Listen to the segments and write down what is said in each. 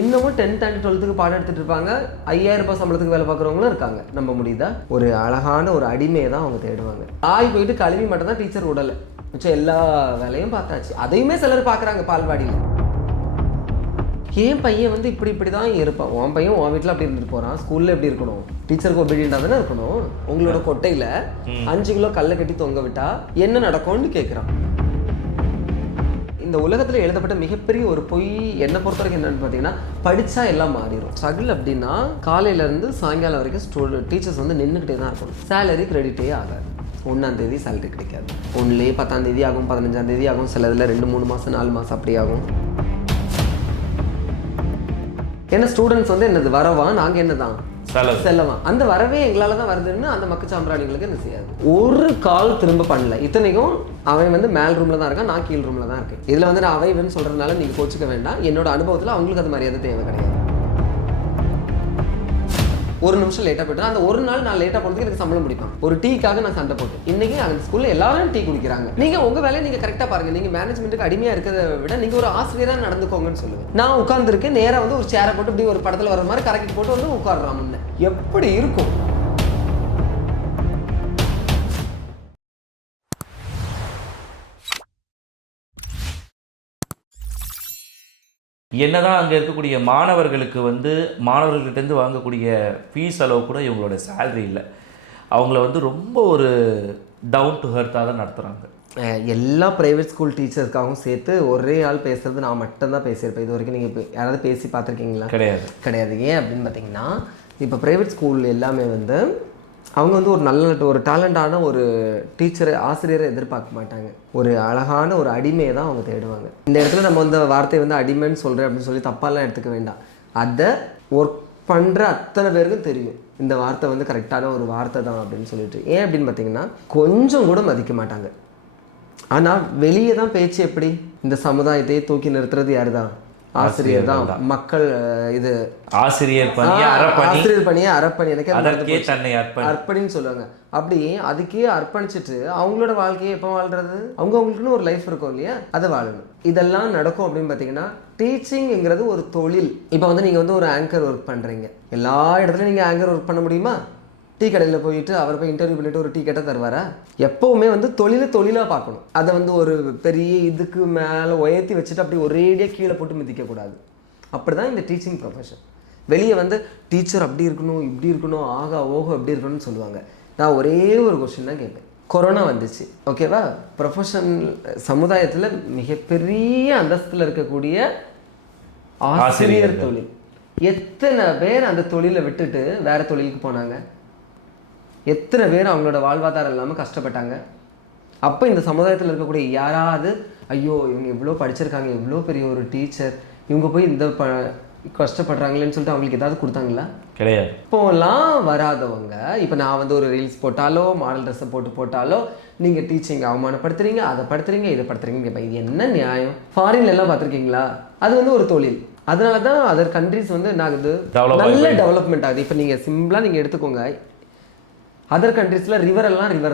இன்னமும் 10th and 12th பாடம் எடுத்துட்டு இருப்பாங்க. 5000 ரூபாய் சம்பளத்துக்கு வேலை பார்க்குறவங்களும் இருக்காங்க. நம்ப முடியுதா? ஒரு அழகான ஒரு அடிமையை தான் அவங்க தேடுவாங்க. போயிட்டு கழுவி மட்டும் தான் டீச்சர் உடலை, மிச்சம் எல்லா வேலையும் பார்த்தாச்சு. அதையுமே சிலர் பார்க்குறாங்க பால்வாடியில். என் பையன் வந்து இப்படி தான் இருப்பான். உன் பையன் உன் வீட்டில் அப்படி இருந்துட்டு போகிறான், ஸ்கூலில் எப்படி இருக்கணும்? டீச்சருக்கு ஒபீடியண்டாக தானே இருக்கணும். உங்களோட கொட்டையில் 5 கிலோ கல்லை கட்டி தொங்க விட்டா என்ன நடக்கும்னு கேட்குறான். இந்த உலகத்தில் எழுதப்பட்ட மிகப்பெரிய ஒரு பொய் என்னை பொறுத்த வரைக்கும் என்னன்னு பார்த்தீங்கன்னா, படித்தா எல்லாம் மாறிடும். ஸ்ட்ரகிள் அப்படின்னா காலையிலேருந்து சாயங்காலம் வரைக்கும் டீச்சர்ஸ் வந்து நின்றுக்கிட்டே தான் இருக்கணும். சேலரி கிரெடிட்டே ஆகாது. 1ஆம் தேதி சேலரி கிடைக்காது. 1லே 10ஆம் தேதி ஆகும், 15ஆம் தேதி ஆகும், சில இதில் 2-3 மாதம் 4 மாதம் அப்படி ஆகும். ஏன்னா ஸ்டூடெண்ட்ஸ் வந்து என்னது வரவா, நாங்கள் என்னதான் செல்லவா. அந்த வரவே எங்களால் தான் வருதுன்னு அந்த மக்கு சாம்பிராணிகளுக்கு என்ன செய்யாது. ஒரு கால் திரும்ப பண்ணல. இத்தனைக்கும் அவன் வந்து மேல் ரூமில் தான் இருக்கான், நான் கீழ் ரூமில் தான் இருக்கேன். இதில் வந்து நான் அவைவன் சொல்கிறதுனால நீங்கள் கோச்சிக்க வேண்டாம். என்னோட அனுபவத்தில் அவங்களுக்கு அது மரியாதை தேவை கிடையாது. ஒரு நிமிஷம் லேட்டாக போய்ட்டு அந்த ஒரு நாள் நான் லேட்டாக போனதுக்கு எனக்கு சம்பளம் பிடிக்கும். ஒரு டீக்காக நான் சண்டை போட்டு இன்னைக்கு அந்த ஸ்கூலில் எல்லாரும் டீ குடிக்கிறாங்க. நீங்கள் உங்கள் வேலையை நீங்கள் கரெக்டாக பாருங்கள். நீங்கள் மேனேஜ்மெண்ட்டுக்கு அடிமையாக இருக்கிறத விட நீங்கள் ஒரு ஆசிரியராக நடந்துக்கோங்கன்னு சொல்லுவேன். நான் உட்காந்துருக்கேன், நேராக வந்து ஒரு சேரை போட்டு இப்படி ஒரு படத்தில் வர மாதிரி கரெக்ட் போட்டு வந்து உட்காடுறான். முன்ன எப்படி இருக்கும்? என்னதான் அங்கே இருக்கக்கூடிய மாணவர்களுக்கு வந்து மாணவர்கள்ட்டேருந்து வாங்கக்கூடிய ஃபீஸ் அளவு கூட இவங்களோட சேலரி இல்லை. அவங்கள வந்து ரொம்ப ஒரு டவுன் டு ஹெர்த்தாக தான் நடத்துகிறாங்க. எல்லா ப்ரைவேட் ஸ்கூல் டீச்சர்ஸ்க்காகவும் சேர்த்து ஒரே ஆள் பேசுகிறது நான் மட்டும்தான் பேசியிருப்பேன். இது வரைக்கும் நீங்கள் இப்போ யாராவது பேசி பார்த்துருக்கீங்களா? கிடையாது. ஏன் அப்படின்னு பார்த்தீங்கன்னா, இப்போ ப்ரைவேட் ஸ்கூல் எல்லாமே வந்து அவங்க வந்து ஒரு நல்ல ஒரு டேலண்டான ஒரு டீச்சரை ஆசிரியரை எதிர்பார்க்க மாட்டாங்க. ஒரு அழகான ஒரு அடிமையை தான் அவங்க தேடுவாங்க. இந்த இடத்துல நம்ம வந்து வார்த்தையை வந்து அடிமைன்னு சொல்கிறேன் அப்படின்னு சொல்லி தப்பாலாம் எடுத்துக்க வேண்டாம். அதை ஒர்க் பண்ணுற அத்தனை பேருக்கும் தெரியும் இந்த வார்த்தை வந்து கரெக்டான ஒரு வார்த்தை தான் அப்படின்னு சொல்லிட்டு. ஏன் அப்படின்னு பார்த்தீங்கன்னா, கொஞ்சம் கூட மதிக்க மாட்டாங்க. ஆனால் வெளியே தான் பேச்சு எப்படி? இந்த சமுதாயத்தையே தூக்கி நிறுத்துறது யாரு தான்? ஆசிரியர் தான். மக்கள் இது ஆசிரியர் பணியை அறப்பணி எனக்கு அர்ப்பணின்னு சொல்லுவாங்க. அப்படி அதுக்கே அர்ப்பணிச்சுட்டு அவங்களோட வாழ்க்கையை எப்போ வாழ்றது? அவங்களுக்குன்னு ஒரு லைஃப் இருக்கும் இல்லையா, அதை வாழணும். இதெல்லாம் நடக்கும் அப்படின்னு பார்த்தீங்கன்னா, டீச்சிங்கிறது ஒரு தொழில். இப்போ வந்து நீங்கள் வந்து ஒரு ஆங்கர் ஒர்க் பண்ணுறீங்க. எல்லா இடத்துலையும் நீங்கள் ஆங்கர் ஒர்க் பண்ண முடியுமா? டீ கடையில் போயிட்டு அவர் போய் இன்டர்வியூ பண்ணிட்டு ஒரு டீ கேட்டால் தருவாரா? எப்போவுமே வந்து தொழிலாக பார்க்கணும். அதை வந்து ஒரு பெரிய இதுக்கு மேலே உயர்த்தி வச்சுட்டு அப்படி ஒரேடியாக கீழே போட்டு மிதிக்கக்கூடாது. அப்படி தான் இந்த டீச்சிங் ப்ரொஃபஷன். வெளியே வந்து டீச்சர் அப்படி இருக்கணும், இப்படி இருக்கணும், ஆகா ஓஹோ அப்படி இருக்கணும்னு சொல்லுவாங்க. நான் ஒரே ஒரு கொஸ்டின் தான் கேட்பேன். கொரோனா வந்துச்சு, ஓகேவா? ப்ரொஃபஷன் சமுதாயத்தில் மிகப்பெரிய அந்தஸ்தில் இருக்கக்கூடிய ஆசிரியர் தொழில், எத்தனை பேர் அந்த தொழிலை விட்டுட்டு வேற தொழிலுக்கு போனாங்க? எத்தனை பேர் அவங்களோட வாழ்வாதாரம் இல்லாமல் கஷ்டப்பட்டாங்க? அப்போ இந்த சமுதாயத்தில் இருக்கக்கூடிய யாராவது ஐயோ இவங்க எவ்வளோ படிச்சிருக்காங்க, எவ்வளோ பெரிய ஒரு டீச்சர், இவங்க போய் இந்த கஷ்டப்படுறாங்களேன்னு சொல்லிட்டு அவங்களுக்கு ஏதாவது கொடுத்தாங்களா? கிடையாது. இப்போலாம் வராதவங்க இப்போ நான் வந்து ஒரு ரீல்ஸ் போட்டாலோ மாடல் ட்ரெஸ்ஸை போட்டாலோ நீங்கள் டீச்சிங் அவமானப்படுத்துறீங்க, அதை படுத்துறீங்க, இதை படுத்துறீங்க. இப்போ இது என்ன நியாயம்? ஃபாரின்ல எல்லாம் பார்த்துருக்கீங்களா? அது வந்து ஒரு தொழில். அதனால தான் அதர் கண்ட்ரிஸ் வந்து என்ன ஆகுது, நல்ல டெவலப்மெண்ட் ஆகுது. இப்போ நீங்கள் சிம்பிளாக நீங்கள் எடுத்துக்கோங்க, அதர் கண்ட்ரீஸில் ரிவர்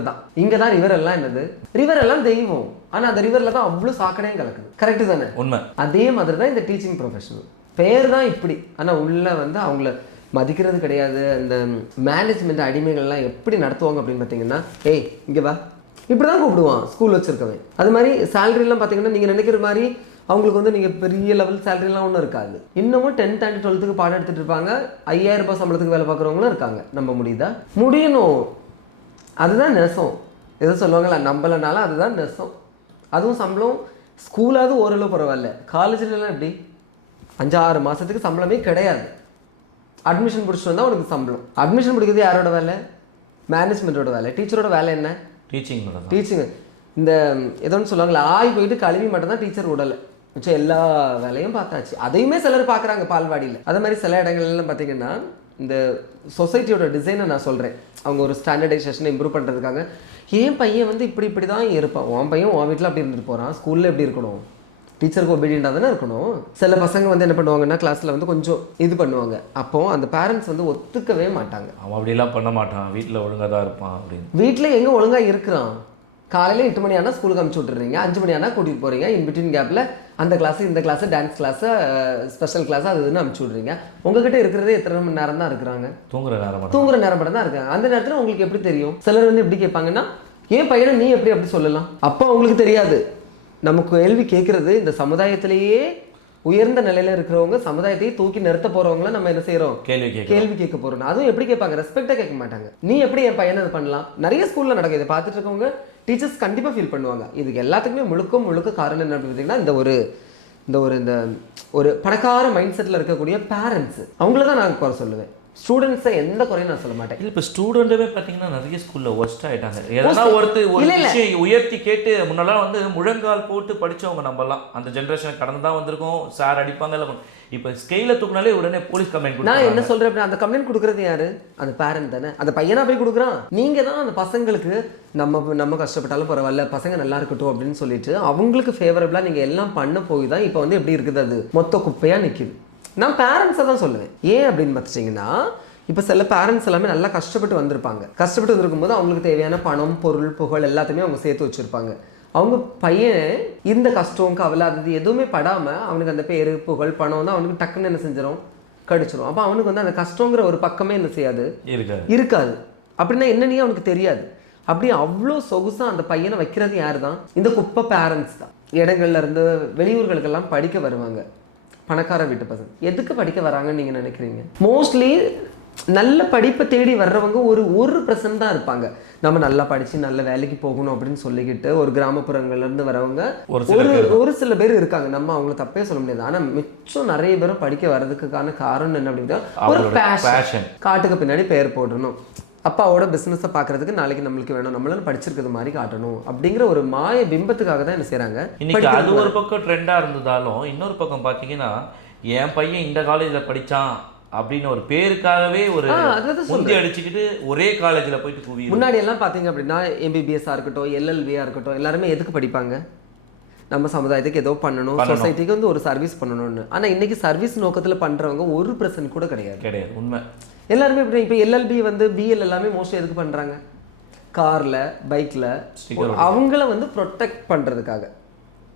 தான். இங்கே தான் ரிவர் எல்லாம் என்னது? ரிவர் எல்லாம் தெய்வம். ஆனால் அந்த ரிவரில் தான் அவ்வளோ சாக்கடையும் கலக்குது. கரெக்டு தானே? உண்மை. அதே மாதிரி தான் இந்த டீச்சிங் ப்ரொஃபஷனல். பேர் தான் இப்படி, ஆனால் உள்ள வந்து அவங்கள மதிக்கிறது கிடையாது. அந்த மேனேஜ்மெண்ட் அடிமைகள்லாம் எப்படி நடத்துவாங்க அப்படின்னு பார்த்தீங்கன்னா, ஏய் இங்கே வா, இப்படி தான் கூப்பிடுவான் ஸ்கூல் வச்சுருக்கவன். அது மாதிரி சேலரிலாம் பார்த்தீங்கன்னா நீங்கள் நினைக்கிற மாதிரி அவங்களுக்கு வந்து நீங்கள் பெரிய லெவல் சேலரிலாம் ஒன்றும் இருக்காது. இன்னமும் 10th and 12th பாடம் எடுத்துகிட்டு இருப்பாங்க. 5000 ரூபாய் சம்பளத்துக்கு வேலை பார்க்குறவங்களும் இருக்காங்க. நம்ப முடியுதா? முடியணும். அதுதான் நெசம். எதை சொல்லுவாங்களா, நம்பலைனாலும் அதுதான் நெசம். அதுவும் சம்பளம் ஸ்கூலாவது ஓரளவு பரவாயில்ல. காலேஜ்லாம் எப்படி 5-6 மாதத்துக்கு சம்பளமே கிடையாது. அட்மிஷன் பிடிச்சிட்டு வந்தால் உனக்கு சம்பளம். அட்மிஷன் பிடிக்கிறது யாரோட வேலை? மேனேஜ்மெண்ட்டோட வேலை. டீச்சரோட வேலை என்ன? டீச்சிங். இந்த எதோன்னு சொல்லுவாங்களா, போயிட்டு கழுவி மட்டும் தான் டீச்சர் உடலை, மிச்சம் எல்லா வேலையும் பார்த்தாச்சு. அதையுமே சிலர் பார்க்குறாங்க பால்வாடியில். அதே மாதிரி சில இடங்கள்லாம் பார்த்தீங்கன்னா, இந்த சொசைட்டியோட டிசைனை நான் சொல்கிறேன், அவங்க ஒரு ஸ்டாண்டர்டைசேஷனை இம்ப்ரூவ் பண்ணுறதுக்காக என் பையன் வந்து இப்படி தான் இருப்பான், உன் பையன் உன் வீட்டில் அப்படி இருந்துட்டு போகிறான், ஸ்கூலில் எப்படி இருக்கணும், டீச்சருக்கு ஒபீடியண்டாக தானே இருக்கணும். சில பசங்க வந்து என்ன பண்ணுவாங்கன்னா, கிளாஸில் வந்து கொஞ்சம் இது பண்ணுவாங்க. அப்போது அந்த பேரண்ட்ஸ் வந்து ஒத்துக்கவே மாட்டாங்க. அவன் அப்படிலாம் பண்ண மாட்டான், வீட்டில் ஒழுங்காக தான் இருப்பான் அப்படின்னு. வீட்டில் எங்கே ஒழுங்காக இருக்கிறான்? காலையில் 8 மணி ஆனால் ஸ்கூலுக்கு அனுப்பிச்சி விட்டுறீங்க, 5 மணி ஆனால் கூட்டிகிட்டு போகிறீங்க, இன்பிட்வீன் கேப்பில் அந்த கிளாஸ் இந்த class dance class special class அது இதுன்னு அனுப்பிச்சு விட்றீங்க. உங்ககிட்ட இருக்கிறதே எத்தனை மணி நேரம் தான் இருக்கிறாங்க? தூங்குற நேரம் மட்டும் தான் இருக்காங்க. அந்த நேரத்தில் உங்களுக்கு எப்படி தெரியும்? சிலர் வந்து எப்படி கேட்பாங்கன்னா, ஏன் பையனை நீ எப்படி அப்படி சொல்லலாம்? அப்போ அவங்களுக்கு தெரியாது. நமக்கு கேள்வி கேட்கறது இந்த சமுதாயத்திலேயே உயர்ந்த நிலையில இருக்கிறவங்க, சமுதாயத்தையே தூக்கி நிறுத்த போறவங்கள நம்ம என்ன செய்யறோம்? கேள்வி கேட்க போறோம். அதுவும் எப்படி கேட்பாங்க? ரெஸ்பெக்டா கேட்க மாட்டாங்க. நீ எப்படி என் பையனை இது பண்ணலாம்? நிறைய ஸ்கூல்ல நடக்குது. இதை பார்த்துட்டு இருக்கவங்க டீச்சர்ஸ் கண்டிப்பா ஃபீல் பண்ணுவாங்க. இதுக்கு எல்லாத்துக்குமே முழுக்க காரணம் என்ன பார்த்தீங்கன்னா, இந்த ஒரு பணக்கார மைண்ட் செட்ல இருக்கக்கூடிய பேரண்ட்ஸ், அவங்கள தான் நான் குறை சொல்லுவேன். ஸ்டூடெண்ட்ஸை எந்த குறையும் நான் சொல்ல மாட்டேன். இல்லை, இப்போ ஸ்டூடெண்ட்டுமே பார்த்தீங்கன்னா நிறைய ஸ்கூலில் ஒர்ஸ்ட் ஆகிட்டாங்க. எதனா ஒரு விஷயம் உயர்த்தி கேட்டு முன்னெல்லாம் வந்து முழங்கால் போட்டு படித்தவங்க நம்மலாம் அந்த ஜென்ரேஷன் கடந்து தான் வந்திருக்கோம். சார் அடிப்பாங்க இல்லை. இப்போ ஸ்கெயில தூக்குனாலே உடனே போலீஸ் கம்ப்ளைண்ட். நான் என்ன சொல்கிறேன் அப்படின்னா, அந்த கம்ப்ளைண்ட் கொடுக்குறது யாரு? அந்த பேரண்ட் தானே. அந்த பையனா போய் கொடுக்குறான். நீங்கள் தான் அந்த பசங்களுக்கு நம்ம கஷ்டப்பட்டாலும் பரவாயில்ல, பசங்க நல்லா இருக்கட்டும் அப்படின்னு சொல்லிட்டு அவங்களுக்கு ஃபேவரபிளாக நீங்கள் எல்லாம் பண்ண போய் தான் இப்போ வந்து எப்படி இருக்குது, அது மொத்த குப்பையாக நிற்கிது. நான் பேரண்ட்ஸை தான் சொல்லுவேன். ஏன் அப்படின்னு பார்த்துட்டிங்கன்னா, இப்போ சில பேரண்ட்ஸ் எல்லாமே நல்லா கஷ்டப்பட்டு வந்திருப்பாங்க. கஷ்டப்பட்டு வந்திருக்கும் போது அவங்களுக்கு தேவையான பணம், பொருள், புகழ் எல்லாத்தையுமே அவங்க சேர்த்து வச்சுருப்பாங்க. அவங்க பையன் இந்த கஷ்டம், கவலை, அது எதுவுமே படாமல் அவனுக்கு அந்த பேர், புகழ், பணம் தான் அவனுக்கு டக்குன்னு என்ன செஞ்சிடும், கடிச்சிடும். அப்போ அவனுக்கு வந்து அந்த கஷ்டங்கிற ஒரு பக்கமே என்ன செய்யாது, இருக்காது. அப்படின்னா என்னன்னே அவனுக்கு தெரியாது. அப்படி அவ்வளோ சொகுசாக அந்த பையனை வைக்கிறது யார் தான்? இந்த குப்பை பேரண்ட்ஸ் தான். இடங்கள்ல இருந்து வெளியூர்களுக்கெல்லாம் படிக்க வருவாங்க பணக்கார வீட்டு பசங்க. எதுக்கு படிக்க வராங்கன்னு நீங்கள் நினைக்கிறீங்க? மோஸ்ட்லி நல்ல படிப்பை தேடி வர்றவங்க ஒரு 1% தான் இருப்பாங்க. நம்ம நல்லா படித்து நல்ல வேலைக்கு போகணும் அப்படின்னு சொல்லிக்கிட்டு ஒரு கிராமப்புறங்கள்லேருந்து வரவங்க ஒரு சில பேர் இருக்காங்க. நம்ம அவங்கள தப்பே சொல்ல முடியாது. ஆனால் மிச்சம் நிறைய பேரும் படிக்க வர்றதுக்கான காரணம் என்ன அப்படின்னா, ஒரு பேஷன். காட்டுக்கு பின்னாடி பெயர் போடணும், அப்பாவோட பிஸ்னஸை பார்க்கறதுக்கு நாளைக்கு நம்மளுக்கு வேணும், நம்மளால படிச்சிருக்கிறது மாதிரி காட்டணும் அப்படிங்கிற ஒரு மாய பிம்பத்துக்காக தான் என்ன செய்கிறாங்க. இன்னைக்கு அது ஒரு பக்கம் ட்ரெண்டாக இருந்ததாலும் இன்னொரு பக்கம் பார்த்தீங்கன்னா, என் பையன் இந்த காலேஜில் படித்தான் அப்படின்னு ஒரு பேருக்காகவே ஒரு முந்தி அடிச்சுக்கிட்டு ஒரே காலேஜில் போயிட்டு கூவி. முன்னாடி எல்லாம் பார்த்தீங்க அப்படின்னா MBBS-ஆ இருக்கட்டும், LLB-யா இருக்கட்டும், எல்லாருமே எதுக்கு படிப்பாங்க? நம்ம சமுதாயத்துக்கு ஏதோ பண்ணணும், சொசைட்டிக்கு வந்து ஒரு சர்வீஸ் பண்ணணும்னு. ஆனால் இன்னைக்கு சர்வீஸ் நோக்கத்தில் பண்ணுறவங்க 1% கூட கிடையாது. உண்மை. எல்லாருமே இப்படி இப்போ LLB வந்து BL எல்லாமே மோஸ்ட்லி எதுக்கு பண்ணுறாங்க? காரில், பைக்கில் அவங்கள வந்து ப்ரொடெக்ட் பண்ணுறதுக்காக,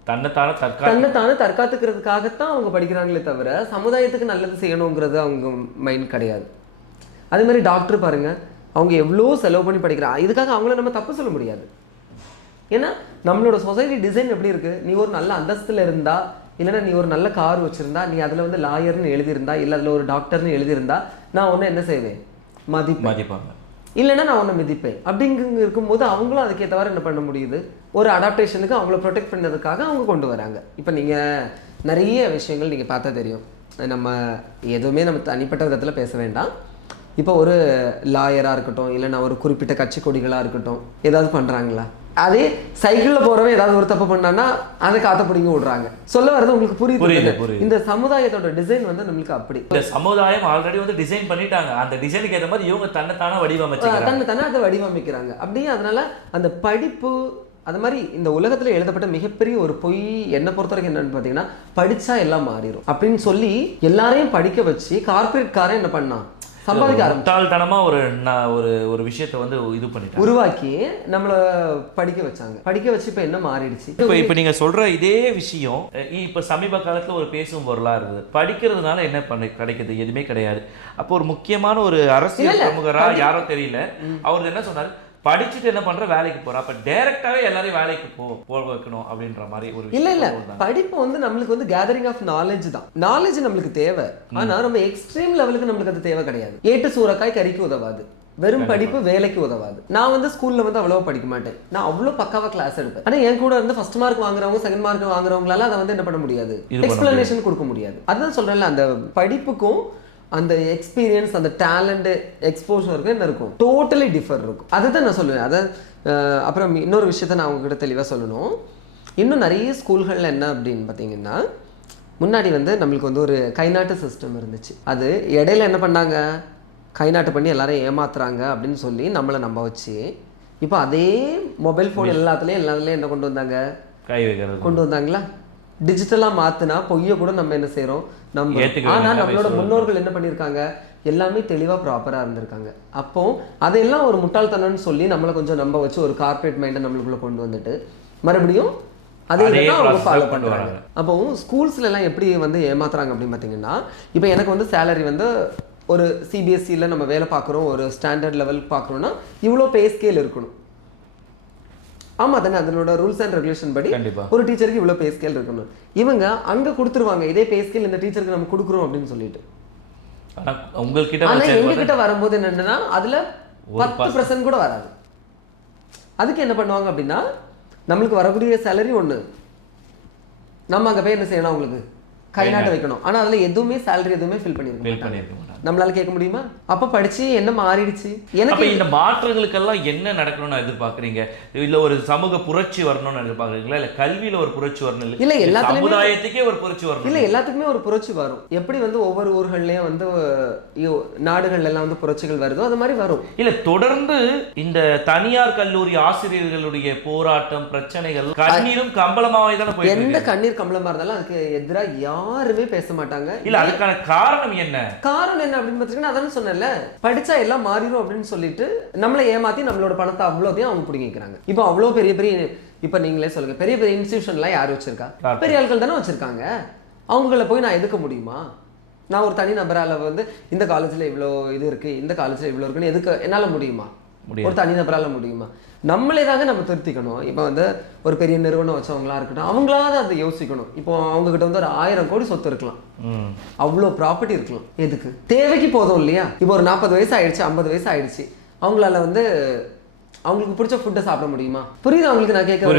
தன்னைத்தானே தற்காத்துக்கிறதுக்காகத்தான் அவங்க படிக்கிறாங்களே தவிர சமுதாயத்துக்கு நல்லது செய்யணுங்கிறது அவங்க மைண்ட் கிடையாது. அதே மாதிரி டாக்டர் பாருங்க, அவங்க எவ்வளோ செலவு பண்ணி படிக்கிறாங்க. இதுக்காக அவங்கள நம்ம தப்பு சொல்ல முடியாது. ஏன்னா நம்மளோட சொசைட்டி டிசைன் எப்படி இருக்குது? நீ ஒரு நல்ல அந்தஸ்தில் இருந்தா, இல்லைன்னா நீ ஒரு நல்ல கார் வச்சுருந்தா, நீ அதில் வந்து லாயர்னு எழுதியிருந்தா, இல்லை அதில் ஒரு டாக்டர்னு எழுதியிருந்தா, நான் ஒன்று என்ன செய்வேன்? மதிப்பாங்க. இல்லைன்னா நான் ஒன்று மிதிப்பேன். அப்படிங்க இருக்கும்போது அவங்களும் அதுக்கேற்றவாறு என்ன பண்ண முடியுது? ஒரு அடாப்டேஷனுக்கு அவங்கள ப்ரொடெக்ட் பண்ணதுக்காக அவங்க கொண்டு வராங்க. இப்போ நீங்கள் நிறைய விஷயங்கள் நீங்கள் பார்த்தா தெரியும். நம்ம எதுவுமே நம்ம தனிப்பட்ட விதத்தில் பேச வேண்டாம். இப்போ ஒரு லாயராக இருக்கட்டும், இல்லைன்னா ஒரு குறிப்பிட்ட கட்சி கொடிகளாக இருக்கட்டும், ஏதாவது பண்ணுறாங்களா? அதே சைக்கிளில் போகிறவன் ஏதாவது ஒரு தப்பு பண்ணான்னா அதை காத்த பிடிங்க விடுறாங்க. சொல்ல வரது உங்களுக்கு புரியுது? இந்த சமுதாயத்தோட டிசைன் வந்து நம்மளுக்கு அப்படி. இந்த சமுதாயம் ஆல்ரெடி வந்து டிசைன் பண்ணிட்டாங்க. அந்த டிசைனுக்கு ஏற்ற மாதிரி இவங்க தன்னைத்தானே அதை வடிவமைக்கிறாங்க. அப்படியே அதனால அந்த படிப்பு அது மாதிரி இந்த உலகத்தில் எழுதப்பட்ட மிகப்பெரிய ஒரு பொய் என்னை பொறுத்த வரைக்கும் என்னன்னு பார்த்தீங்கன்னா, படித்தா எல்லாம் மாறிடும் அப்படின்னு சொல்லி எல்லாரையும் படிக்க வச்சு கார்பரேட்காரன் என்ன பண்ணான், சம்பாதிக்க ஆரம்பித்தால்தனமா ஒரு விஷயத்தை வந்து இது பண்ணிட்டு உருவாக்கி நம்மளை படிக்க வச்சாங்க. படிக்க வச்சு இப்போ என்ன மாறிடுச்சு? இப்போ நீங்க சொல்ற இதே விஷயம் இப்போ சமீப காலத்துல ஒரு பேசும் பொருளா இருக்குது. படிக்கிறதுனால என்ன கிடைக்குது? எதுவுமே கிடையாது. அப்போ ஒரு முக்கியமான ஒரு அரசியல் பிரமுகரா யாரோ தெரியல, அவர் என்ன சொன்னார், படிச்சுட்டு என்ன பண்ற, வேலைக்கு போற. அப்ப டைரக்டாவே எல்லாரையும் வேலைக்கு போக வைக்கணும் அப்படின்ற மாதிரி ஒரு இல்ல படிப்பு வந்து நம்மளுக்கு வந்து கேதரிங் ஆஃப் நாலேஜ் தான். நாலேஜ் நம்மளுக்கு தேவை. ஆனா நம்ம எக்ஸ்ட்ரீம் லெவலுக்கு நம்மளுக்கு அது தேவை கிடையாது. ஏட்டு சூறக்காய் கறிக்கு உதவாது, வெறும் படிப்பு வேலைக்கு உதவாது. நான் வந்து ஸ்கூல்ல வந்து அவ்வளவு படிக்க மாட்டேன். நான் அவ்வளவு பக்காவா கிளாஸ் எடுப்பேன். ஆனா என் கூட இருந்து ஃபர்ஸ்ட் மார்க் வாங்குறவங்க, செகண்ட் மார்க் வாங்குறவங்களால அதை வந்து என்ன பண்ண முடியாது, எக்ஸ்பிளனேஷன் கொடுக்க முடியாது. அதுதான் சொல்றேன்ல, அந்த படிப்புக்கும் அந்த எக்ஸ்பீரியன்ஸ், அந்த டேலண்ட், எக்ஸ்போஷருக்கு என்ன இருக்கும், டோட்டலி டிஃபர் இருக்கும். அதுதான் நான் சொல்லுவேன். அதை அப்புறம் இன்னொரு விஷயத்த நான் உங்ககிட்ட தெளிவாக சொல்லணும். இன்னும் நிறைய ஸ்கூல்களில் என்ன அப்படின்னு பார்த்தீங்கன்னா, முன்னாடி வந்து நம்மளுக்கு வந்து ஒரு கைநாட்டு சிஸ்டம் இருந்துச்சு. அது இடையில என்ன பண்ணாங்க, கைநாட்டு பண்ணி எல்லாரும் ஏமாத்துறாங்க அப்படின்னு சொல்லி நம்மளை நம்ப வச்சு, இப்போ அதே மொபைல் ஃபோன் எல்லாத்துலேயும் என்ன கொண்டு வந்தாங்க, கொண்டு வந்தாங்களா? டிஜிட்டலாக மாற்றினா பொய்யை கூட நம்ம என்ன செய்கிறோம், நம்ம. ஆனால் நம்மளோட முன்னோர்கள் என்ன பண்ணியிருக்காங்க, எல்லாமே தெளிவாக ப்ராப்பராக இருந்திருக்காங்க. அப்போ அதையெல்லாம் ஒரு முட்டாள்தனம்னு சொல்லி நம்மளை கொஞ்சம் நம்ப வச்சு ஒரு கார்பரேட் மைண்டை நம்மளுக்குள்ளே கொண்டு வந்துட்டு மறுபடியும் அதே இதை தான் அவங்க ஃபாலோ பண்ணுறாங்க. அப்போ ஸ்கூல்ஸ்ல எல்லாம் எப்படி வந்து ஏமாத்துறாங்க அப்படின்னு பார்த்தீங்கன்னா, இப்போ எனக்கு வந்து சேலரி வந்து ஒரு சிபிஎஸ்சியில் நம்ம வேலை பார்க்குறோம், ஒரு ஸ்டாண்டர்ட் லெவல் பார்க்குறோன்னா இவ்வளோ பே ஸ்கேல் இருக்கணும். ஆமாம் தானே, அதனோட ரூல்ஸ் அண்ட் ரெகுலேஷன் படி ஒரு டீச்சருக்கு இவ்வளோ பே ஸ்கேல் இருக்கணும். இவங்க அங்கே கொடுத்துருவாங்க இதே பே ஸ்கேல் இந்த டீச்சருக்கு நம்ம கொடுக்குறோம் அப்படின்னு சொல்லிட்டு. ஆனால் எங்ககிட்ட வரும்போது என்னென்னா அதில் 10% கூட வராது. அதுக்கு என்ன பண்ணுவாங்க அப்படின்னா, நம்மளுக்கு வரக்கூடிய சேலரி ஒன்று, நம்ம அங்கே போய் என்ன செய்யணும், அவங்களுக்கு கைநாட்டு வைக்கணும். ஆனால் அதில் எதுவுமே சேலரி எதுவுமே ஃபில் பண்ணியிருக்க நம்மளால கேட்க முடியுமா? அப்ப படிச்சு என்ன மாறிடுச்சு? எனக்கு இந்த மாற்றங்களுக்கெல்லாம் என்ன நடக்கணும்னு எதிர்பார்க்குறீங்க? இல்ல ஒரு சமூக புரட்சி வரணும்னு எதிர்பார்க்குறீங்களா? இல்ல கல்வியில ஒரு புரட்சி வரணும்? இல்ல எல்லாத்துலயுமே சமுதாயத்துக்கே ஒரு புரட்சி வரணும்? இல்ல எல்லாத்துக்குமே ஒரு புரட்சி வரும். எப்படி வந்து ஒவ்வொரு ஊர்கள்லயும் வந்து நாடுகள்ல எல்லாம் வந்து புரட்சிகள் வருதோ அது மாதிரி வரும். இல்ல தொடர்ந்து இந்த தனியார் கல்லூரி ஆசிரியர்களுடைய போராட்டம் பிரச்சனைகள் கண்ணீரும் கம்பளமாவே தானே போயிட்டு எந்த கண்ணீர் கம்பளமா இருந்தாலும் அதுக்கு எதிராக யாருமே பேச மாட்டாங்க. இல்ல அதுக்கான காரணம் என்ன? காரணம் என்ன அப்படின்னு பார்த்தீங்கன்னா, அதான் சொன்னேன்ல, படிச்சா எல்லாம் மாறிடும் அப்படின்னு சொல்லிட்டு நம்மளை ஏமாத்தி நம்மளோட பணத்தை அவ்வளோதையும் அவங்க பிடிங்கிக்கிறாங்க. இப்போ அவ்வளோ பெரிய பெரிய, இப்போ நீங்களே சொல்லுங்க, பெரிய பெரிய இன்ஸ்டிடியூஷன்லாம் யார் வச்சிருக்கா? பெரிய ஆட்கள் தானே வச்சிருக்காங்க. அவங்கள போய் நான் எதுக்க முடியுமா? நான் ஒரு தனி நபரால் வந்து இந்த காலேஜில் இவ்வளோ இது இருக்கு, இந்த காலேஜில் இவ்வளோ இருக்குன்னு எதுக்கு என்னால் முடியுமா? ஒரு தனி நபரால் முடியுமா? நம்மளே தாங்க நம்ம திருத்திக்கணும். இப்போ வந்து ஒரு பெரிய நிறுவனம் வச்சவங்களா இருக்கட்டும், அவங்களாவது அதை யோசிக்கணும். இப்போ அவங்க கிட்ட வந்து ஒரு 1000 கோடி சொத்து இருக்கலாம், அவ்வளோ ப்ராப்பர்ட்டி இருக்கலாம். எதுக்கு? தேவைக்கு போதும் இல்லையா? இப்போ ஒரு 40 வயசு ஆயிடுச்சு, 50 வயசு ஆயிடுச்சு, அவங்களால வந்து அவங்களுக்கு பிடிச்ச ஃபுட்டை சாப்பிட முடியுமா? புரியுது அவங்களுக்கு நான் கேட்க?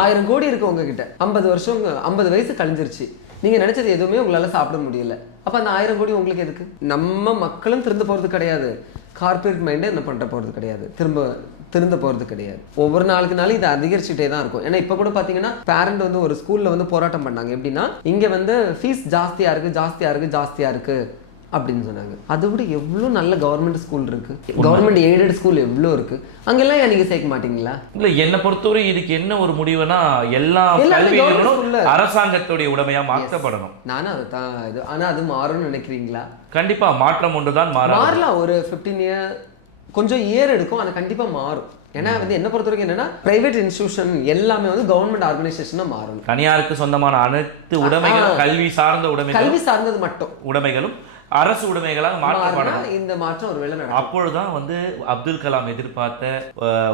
1000 கோடி இருக்கு உங்ககிட்ட, 50 வருஷம் 50 வயசு கழிஞ்சிருச்சு, நீங்க நினைச்சது எதுவுமே உங்களால சாப்பிட முடியல. அப்ப அந்த 1000 கோடி உங்களுக்கு எதுக்கு? நம்ம மக்களும் திருந்து போறது கிடையாது, கார்பரேட் மைண்டே என்ன பண்ண போறது கிடையாது, திருந்த போகிறது கிடையாது. ஒவ்வொரு நாளுக்கு நாளும் இது அதிகரிச்சுட்டே தான் இருக்கும். ஏன்னா இப்போ கூட பார்த்தீங்கன்னா பேரண்ட் வந்து ஒரு ஸ்கூலில் வந்து போராட்டம் பண்ணாங்க. எப்படின்னா, இங்கே வந்து ஃபீஸ் ஜாஸ்தியாக இருக்குது அப்படின்னு சொன்னாங்க. அதை விட எவ்வளோ நல்ல கவர்மெண்ட் ஸ்கூல் இருக்கு, கவர்மெண்ட் எய்டட் ஸ்கூல் எவ்வளோ இருக்கு, அங்கெல்லாம் நீங்க சேர்க்க மாட்டீங்களா? இல்ல என்ன பொறுத்தவரை இதுக்கு என்ன ஒரு முடிவுனா, எல்லா அரசாங்கத்துடைய உடைமையா மாற்றப்படணும். நானும் அதை தான் இது. ஆனா அது மாறும்னு நினைக்கிறீங்களா? கண்டிப்பா மாற்றம் ஒன்றுதான் மாறலாம். ஒரு 15 இயர் கொஞ்சம் இயர் எடுக்கும், அது கண்டிப்பா மாறும். ஏன்னா வந்து என்ன பொறுத்த வரைக்கும் என்னன்னா, பிரைவேட் இன்ஸ்டிடியூஷன் எல்லாமே வந்து கவர்மெண்ட் ஆர்கனைசேஷனா மாறும். தனியாருக்கு சொந்தமான அனைத்து உடைமைகளும் கல்வி சார்ந்த உடைமைகள், கல்வி சார்ந்தது மட்டும் உடைமைகளும் அரசு உடைமைகளாக மாற்றப்படணும். இந்த மாற்றம் ஒரு வேளை நடக்கும். அப்பொழுதுதான் வந்து அப்துல் கலாம் எதிர்பார்த்த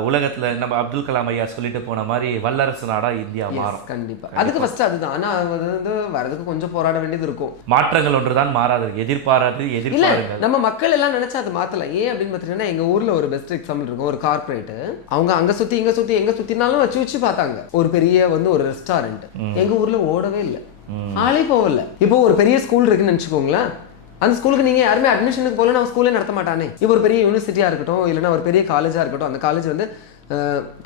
உலகத்துல நம்ம அப்துல் கலாம் ஐயா சொல்லிட்டு போன மாதிரி வல்லரசு நாடா இந்தியா மாறும். கண்டிப்பா. அதுக்கு ஃபர்ஸ்ட் அதுதான். ஆனா வந்து வரதுக்கு கொஞ்சம் போராட வேண்டியது இருக்கும். மாற்றங்கள் ஒன்றுதான் மாறாது, எதிர்பாருங்க. நம்ம மக்கள் எல்லாம் நினைச்சா அது மாத்தலாம். ஏன் அப்படின்னு பார்த்தீங்கன்னா, எங்க ஊர்ல ஒரு பெஸ்ட் எக்ஸாம்பிள் இருக்கும். ஒரு கார்பரேட், அவங்க அங்க சுத்தி இங்க சுத்தி எங்க சுத்தினாலும் வச்சு பார்த்தாங்க. ஒரு பெரிய வந்து ஒரு ரெஸ்டாரண்ட் எங்க ஊர்ல ஓடவே இல்லை, ஆளே போகல. இப்போ ஒரு பெரிய ஸ்கூல் இருக்குன்னு நினைச்சுக்கோங்களேன், அந்த ஸ்கூலுக்கு நீங்கள் யாருமே அட்மிஷனுக்கு போல நம்ம ஸ்கூலே நடத்த மாட்டானே. இப்போ ஒரு பெரிய யூனிவர்சிட்டியாக இருக்கட்டும், இல்லைனா ஒரு பெரிய காலேஜாக இருக்கட்டும், அந்த காலேஜ் வந்து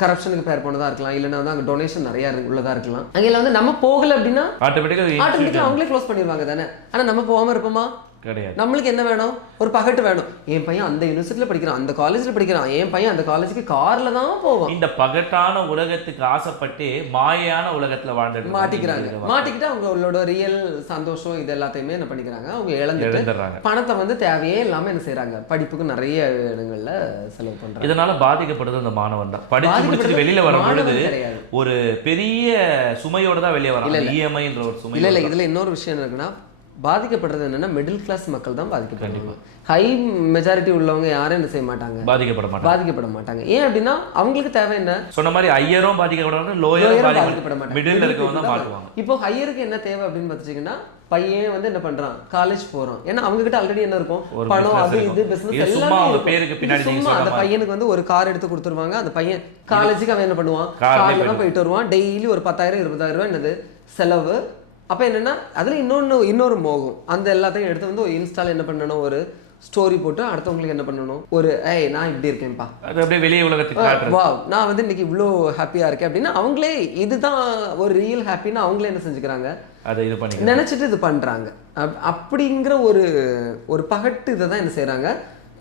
கரப்ஷனுக்கு பேர் போனதாக இருக்கலாம், இல்லைனா வந்து அங்கே டொனேஷன் நிறையா உள்ளதாக இருக்கலாம். அங்கே வந்து நம்ம போகலை அப்படின்னா ஆட்டோமேட்டிக்காக அவங்களே க்ளோஸ் பண்ணிடுவாங்க தானே. ஆனால் நம்ம போகாமல் இருப்போமா? கிடையாது. நம்மளுக்கு என்ன வேணும்? ஒரு பகட்டு வேணும். என் பையன் அந்த யூனிவர்சிட்டியில் படிக்கிறான், அந்த காலேஜில் படிக்கிறான், என் பையன் அந்த காலேஜுக்கு காரில் தான் போவான். இந்த பகட்டான உலகத்துக்கு ஆசைப்பட்டு மாயான உலகத்தில் வாழ்ந்துட்டு மாட்டிக்கிட்டு அவங்களோட ரியல் சந்தோஷம் இது எல்லாத்தையுமே என்ன பண்ணிக்கிறாங்க, அவங்க இழந்துடுறாங்க. பணத்தை வந்து தேவையே இல்லாமல் என்ன செய்யறாங்க, படிப்புக்கு நிறைய இடங்கள்ல செலவு பண்றாங்க. இதனால பாதிக்கப்படுது அந்த மாணவன் தான். படிச்சு முடிச்சுட்டு வெளியில வரும் பொழுது ஒரு பெரிய சுமையோட தான் வெளியே வராங்க. இஎம்ஐன்ற ஒரு சுமை. இல்லை இதுல இன்னொரு விஷயம் இருக்குன்னா, பாதிக்கப்படுறது என்னன்னா மிடில் கிளாஸ் மக்கள் தான் பாதிக்கப்படுவாங்க. ஹை மெஜாரிட்டி உள்ளவங்க யாரும் என்ன செய்ய மாட்டாங்க, பாதிக்கப்பட மாட்டாங்க. ஏன் அப்படின்னா அவங்களுக்கு தேவை என்ன, சொன்ன மாதிரி ஹையரும் பாதிக்கப்பட, லோயரும் பாதிக்கப்பட மாட்டாங்க, மிடில் இருக்கவங்க தான் மாட்டுவாங்க. இப்போ ஹையருக்கு என்ன தேவை அப்படின்னு பார்த்துட்டீங்கன்னா, பையன் வந்து என்ன பண்றான், காலேஜ் போறான். ஏன்னா அவங்க கிட்ட ஆல்ரெடி என்ன இருக்கும், பணம், அது இது பிசினஸ் எல்லாமே பேருக்கு பின்னாடி. சும்மா அந்த பையனுக்கு வந்து ஒரு கார் எடுத்து கொடுத்துருவாங்க. அந்த பையன் காலேஜுக்கு அவன் என்ன பண்ணுவான், கார்ல தான் போயிட்டு வருவான். டெய்லி ஒரு 10,000 20,000 ரூபாய் என்னது செலவு. அப்போ என்னென்னா அதில் இன்னொரு மோகம். அந்த எல்லாத்தையும் எடுத்து வந்து ஒரு இன்ஸ்டால என்ன பண்ணணும், ஒரு ஸ்டோரி போட்டு அடுத்தவங்களுக்கு என்ன பண்ணணும், ஒரு நான் இப்படி இருக்கேன்ப்பா, அது அப்படியே வெளியே உலகத்துக்கு வா நான் வந்து இன்னைக்கு இவ்வளோ ஹாப்பியாக இருக்கேன் அப்படின்னா அவங்களே இதுதான் ஒரு ரியல் ஹாப்பின்னு அவங்களே என்ன செஞ்சுக்கிறாங்க, அதை இது பண்ணி நினச்சிட்டு இது பண்ணுறாங்க. அப்படிங்கிற ஒரு பகட்டு இதை தான் என்ன செய்கிறாங்க,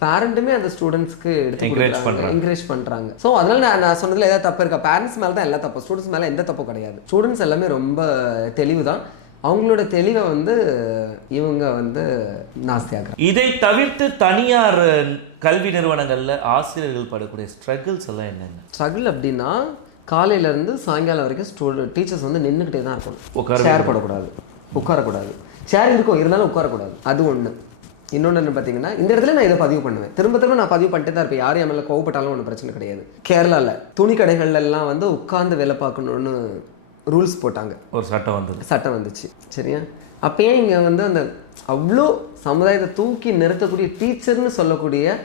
பேரண்ட்டுமே அந்த ஸ்டூடெண்ட்ஸ்க்கு என்கரேஜ் பண்ணுறாங்க. ஸோ அதனால நான் சொன்னதில் ஏதாவது தப்பு இருக்கா? பேரண்ட்ஸ் மேலே தான் எல்லா தப்பு, ஸ்டூடெண்ட்ஸ் மேலே எந்த தப்பும் கிடையாது. ஸ்டூடெண்ட்ஸ் எல்லாமே ரொம்ப தெளிவு தான். அவங்களோட தெளிவை வந்து இவங்க வந்து நாஸ்தியாக்குறாங்க. இதை தவிர்த்து தனியார் கல்வி நிறுவனங்களில் ஆசிரியர்கள் படக்கூடிய ஸ்ட்ரகிள்ஸ் எல்லாம் என்னென்ன? ஸ்ட்ரகிள் அப்படின்னா, காலையிலேருந்து சாயங்காலம் வரைக்கும் டீச்சர்ஸ் வந்து நின்றுக்கிட்டே தான் இருக்கணும். சேர் போடக்கூடாது, உட்காரக்கூடாது. சேர் இருக்கும் இருந்தாலும் உட்காரக்கூடாது. அது ஒன்று. இன்னொன்று என்ன பார்த்தீங்கன்னா, இந்த இடத்துல நான் இதை பதிவு பண்ணுவேன், திரும்ப நான் பதிவு பண்ணிட்டு தான் இருப்பேன். யாரும் எம்எல்ஏ கோவப்பட்டாலும் ஒன்றும் பிரச்சனை கிடையாது. கேரளாவில் துணி கடைகள்லாம் வந்து உட்கார்ந்து வேலை பார்க்கணுன்னு ரூல்ஸ் போட்டாங்க. ஒரு சட்டம் வந்துச்சு. சரியா? அப்பயே இங்கே வந்து அந்த அவ்வளோ சமுதாயத்தை தூக்கி நிறுத்தக்கூடிய டீச்சர்னு சொல்லக்கூடிய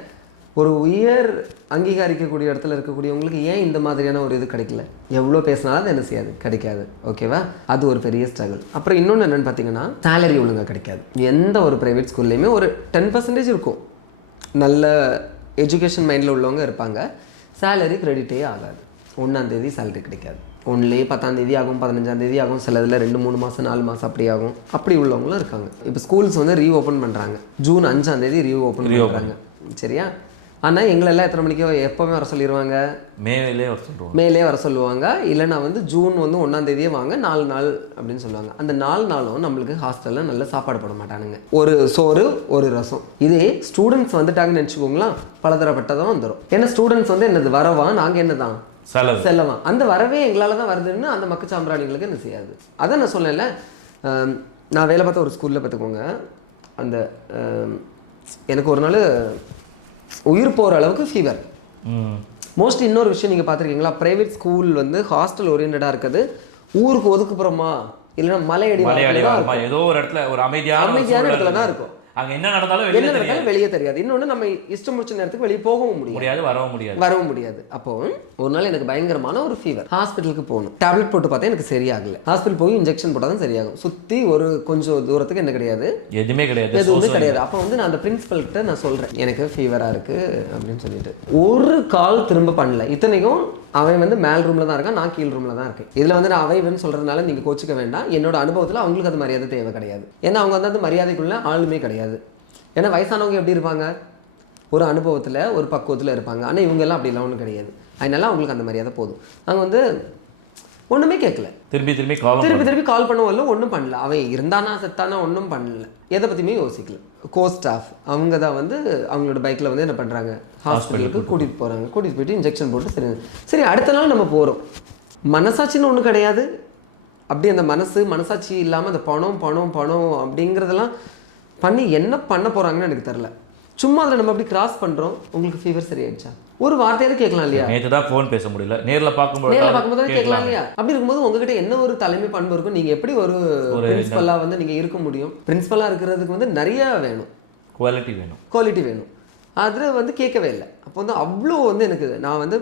ஒரு உயர் அங்கீகரிக்கக்கூடிய இடத்துல இருக்கக்கூடியவங்களுக்கு ஏன் இந்த மாதிரியான ஒரு இது கிடைக்கல? எவ்வளோ பேசினாலும் அது என்ன செய்யாது, கிடைக்காது. ஓகேவா? அது ஒரு பெரிய ஸ்ட்ரகிள். அப்புறம் இன்னொன்று என்னென்னு பார்த்தீங்கன்னா, சேலரி ஒழுங்காக கிடைக்காது. எந்த ஒரு ப்ரைவேட் ஸ்கூல்லையுமே ஒரு 10% இருக்கும். நல்ல எஜுகேஷன் மைண்டில் உள்ளவங்க இருப்பாங்க. சேலரி கிரெடிட்டே ஆகாது. 1ஆம் தேதி சேலரி கிடைக்காது. ஒன்லே 10ஆம் தேதி ஆகும், 15ஆம் தேதி ஆகும், சில இதில் 2-3 மாதம் 4 மாதம் அப்படி ஆகும். அப்படி உள்ளவங்களும் இருக்காங்க. இப்போ ஸ்கூல்ஸ் வந்து ரீஓப்பன் பண்ணுறாங்க. ஜூன் 5ஆம் தேதி ரீஓப்பன் பண்ணுறாங்க. சரியா? ஆனால் எங்களெல்லாம் எத்தனை மணிக்கு எப்போவுமே வர சொல்லிடுவாங்க? மேலே வர சொல்லுவாங்க. இல்லைனா வந்து ஜூன் வந்து 1ஆம் தேதியே வாங்க, 4 நாள் அப்படின்னு சொல்லுவாங்க. அந்த 4 நாளும் நம்மளுக்கு ஹாஸ்டலில் நல்ல சாப்பாடு போட மாட்டானுங்க. ஒரு சோறு, ஒரு ரசம். இதே ஸ்டூடெண்ட்ஸ் வந்துட்டாங்கன்னு நினச்சிக்கோங்களா, பலதரப்பட்டதான் வந்துடும். ஏன்னா ஸ்டூடெண்ட்ஸ் வந்து என்னது வரவா, நாங்கள் என்னதான் செல்லவா. அந்த வரவே எங்களால் தான் வருதுன்னு அந்த மக்கு சாம்பிராணிகளுக்கு என்ன செய்யாது. அதான் நான் சொல்லல, நான் வேலை பார்த்த ஒரு ஸ்கூலில் பார்த்துக்கோங்க, அந்த எனக்கு ஒரு நாள் உயிர் போகிற அளவுக்கு ஃபீவர். மோஸ்ட்லி இன்னொரு விஷயம் நீங்கள் பார்த்துருக்கீங்களா, ப்ரைவேட் ஸ்கூல் வந்து ஹாஸ்டல் ஓரியன்டாக இருக்குது. ஊருக்கு ஒதுக்குப்புறமா இல்லைன்னா மலையடி ஏதோ ஒரு இடத்துல ஒரு அமைதியான இடத்துல தான் இருக்கும். அங்கே என்ன நடந்தாலும் வெளியே தெரியாது. இன்னொன்று, நம்ம இஷ்டம் முடிச்ச நேரத்துக்கு வெளியே போகவும் முடியாது, வரவும் முடியாது. அப்போ ஒரு நாள் எனக்கு பயங்கரமான ஒரு ஃபீவர். ஹாஸ்பிட்டலுக்கு போகணும். டேப்லெட் போட்டு பார்த்தா எனக்கு சரியாகல. ஹாஸ்பிட்டல் போய் இன்ஜெக்ஷன் போட்டால் தான் சரியாகும். சுற்றி ஒரு கொஞ்சம் தூரத்துக்கு என்ன கிடையாது, எதுவுமே கிடையாது. அப்போ வந்து நான் அந்த பிரின்சிபல்கிட்ட நான் சொல்கிறேன், எனக்கு ஃபீவராக இருக்குது அப்படின்னு சொல்லிட்டு. ஒரு கால் திரும்ப பண்ணல. இத்தனைக்கும் அவன் வந்து மேல் ரூமில் தான் இருக்கான், நான் கீழ் ரூமில் தான் இருக்கேன். இதில் வந்து நான் அவைவன்னு சொல்கிறதுனால நீங்கள் கோச்சிக்க வேண்டாம். என்னோட அனுபவத்தில் அவங்களுக்கு அது மரியாதை தேவை கிடையாது. ஏன்னா அவங்க வந்து அந்த மரியாதைக்குள்ள ஆளுமே கிடையாது. ஏன்னா வயசானவங்க எப்படி இருப்பாங்க, ஒரு அனுபவத்தில் ஒரு பக்குவத்தில் இருப்பாங்க. ஆனால் இவங்கெல்லாம் அப்படிலாம் ஒன்றும் கிடையாது. அதனால அவங்களுக்கு அந்த மரியாதை போதும். அவங்க வந்து ஒன்றுமே கேட்கல. திருப்பி கால் பண்ணவும் இல்லை, ஒன்றும் பண்ணல. அவன் இருந்தானா செத்தானா ஒன்றும் பண்ணல, எதை பற்றியுமே யோசிக்கல. கோ ஸ்டாஃப் அவங்க தான் வந்து அவங்களோட பைக்கில் வந்து என்ன பண்ணுறாங்க, ஹாஸ்பிட்டலுக்கு கூட்டிகிட்டு போகிறாங்க. கூட்டிகிட்டு போயிட்டு இன்ஜெக்ஷன் போட்டு சரி அடுத்த நாள் நம்ம போகிறோம். மனசாட்சின்னு ஒன்றும் கிடையாது. அப்படி அந்த மனசாட்சி இல்லாமல் அந்த பணம் அப்படிங்கிறதெல்லாம் பண்ணி என்ன பண்ண போகிறாங்கன்னு எனக்கு தெரில. சும்மா அதில் நம்ம அப்படி கிராஸ் பண்ணுறோம். உங்களுக்கு ஃபீவர் சரியாயிடுச்சா, ஒரு வார்த்தையாவது கேட்கலாம் இல்லையா? நேற்று தான் ஃபோன் பேச முடியல, நேரில் பார்க்கும்போது கேட்கலாம் இல்லையா? அப்படி இருக்கும்போது உங்ககிட்ட என்ன ஒரு தலைமை பண்பு இருக்கும்? நீங்கள் எப்படி ஒரு பிரின்சிபலாக வந்து நீங்கள் இருக்க முடியும்? பிரின்சிபலாக இருக்கிறதுக்கு வந்து நிறைய வேணும், குவாலிட்டி வேணும். அதில் வந்து கேட்கவே இல்லை. அப்போ வந்து அவ்வளோ வந்து எனக்கு நான் வந்து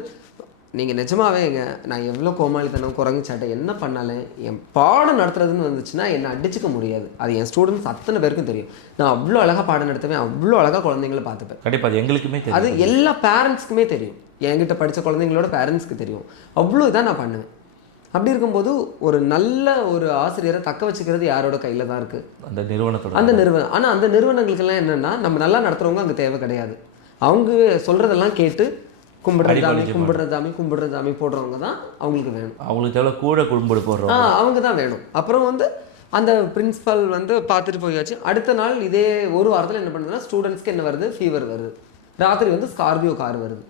நீங்கள் நிஜமாவேங்க, நான் எவ்வளோ கோமாளித்தனம் குரங்கு சாட்டை என்ன பண்ணாலும் என் பாடம் நடத்துறதுன்னு வந்துச்சுன்னா என்னை அடிச்சுக்க முடியாது. அது என் ஸ்டூடெண்ட்ஸ் அத்தனை பேருக்கும் தெரியும். நான் அவ்வளோ அழகாக பாடம் நடத்துவேன், அவ்வளோ அழகாக குழந்தைங்கள பார்த்துப்பேன். கண்டிப்பாக அது எங்களுக்குமே தெரியும், அது எல்லா பேரண்ட்ஸ்க்குமே தெரியும். என்கிட்ட படித்த குழந்தைங்களோட பேரண்ட்ஸ்க்கு தெரியும். அவ்வளோ இதான் நான் பண்ணுவேன். அப்படி இருக்கும்போது ஒரு நல்ல ஒரு ஆசிரியரை தக்க வச்சுக்கிறது யாரோட கையில் தான் இருக்குது, அந்த நிறுவனத்தோட. ஆனால் அந்த நிறுவனங்களுக்கெல்லாம் என்னென்னா, நம்ம நல்லா நடத்துகிறவங்க அங்கே தேவை கிடையாது. அவங்க சொல்கிறதெல்லாம் கேட்டு கும்பிடுறதாமி போடுறவங்க தான் அவங்களுக்கு வேணும். அவங்களுக்கு தேவை கூட கும்பிடு போடுறோம், அவங்க தான் வேணும். அப்புறம் வந்து அந்த பிரின்சிபல் வந்து பார்த்துட்டு போயாச்சு. அடுத்த நாள் இதே ஒரு வாரத்தில் என்ன பண்ணுதுன்னா, ஸ்டூடெண்ட்ஸ்க்கு என்ன வருது, ஃபீவர் வருது. ராத்திரி வந்து ஸ்கார்பியோ கார் வருது